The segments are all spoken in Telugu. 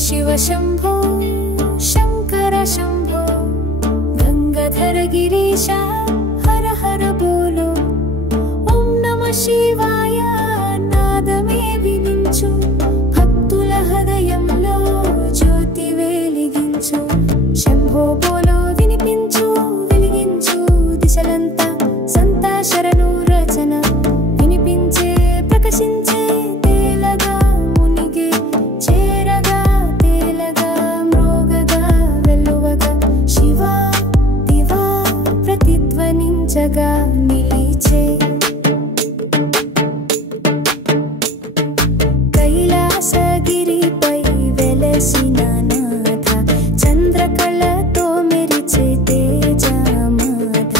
शिव शंभो शंकर शंभो गंगाधर गिरीश हर हर बोलो ओम नमः शिवाय नादमे विनिंचु भक्तुल हृदयंलो ज्योति वेलिगिंचु शंभो बोलो विनिपिंचु वेलिगिंचु दिशలంతా संता शरणु रचना विनिपिंचे प्रकाशिंचे तेलगा मुनिगे చేరగా తేలగా మ్రోగగా వెలువగా శివా దివా ప్రతిధ్వనించగా నిలిచే కైలాసగిరిపై వెలసిన నాథ చంద్రకళతో మెరిచే తేజమాధ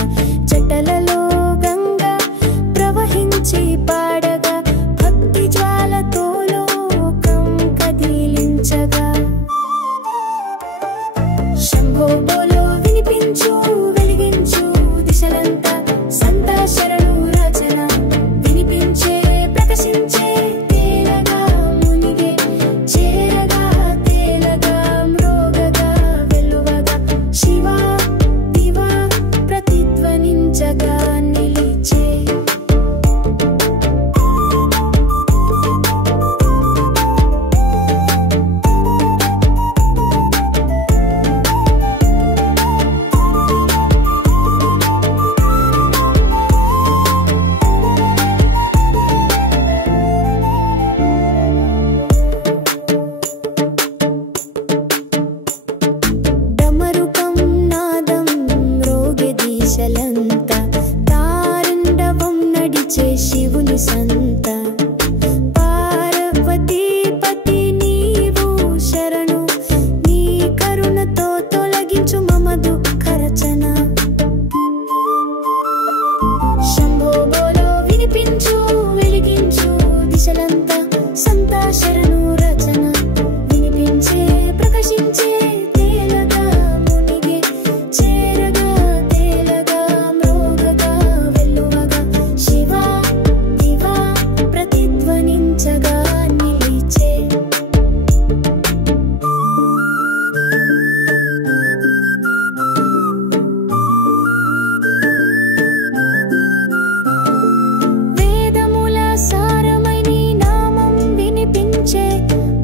జటలలో గంగా ప్రవహించి పాడగా భక్తి జ్వాలతో లోకం కదిలించగా శంభో బోలో వినిపించు వెలిగించు దిశలంతా సంతా శరణు రచన వినిపించే ప్రకాశించే తేలగా మునిగే చేరగా తేలగా మ్రోగగా వెలువగా శివా దివా ప్రతిధ్వనించగా నిలిచే డమరుకం నాదం మ్రోగే దిశలంతా తారండవం నడిచే శివుని సంత పార్వతీపతి నీవు శరణు నీ కరుణతో తొలగించు మమ దుఃఖ రచన శంభో బోలో వినిపించు వెలిగించు దిశలంతా సంతా శరణు రచన వినిపించే ప్రకాశించే తేలగా మునిగే చేరగా తేలగా మ్రోగగా వెలువగా శివా దివా ప్రతిధ్వనించగా నిలిచే వేదముల సారమై నీ నామం వినిపించే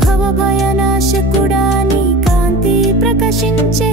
భవభయనాశకుడా నీ కాంతి ప్రకాశించే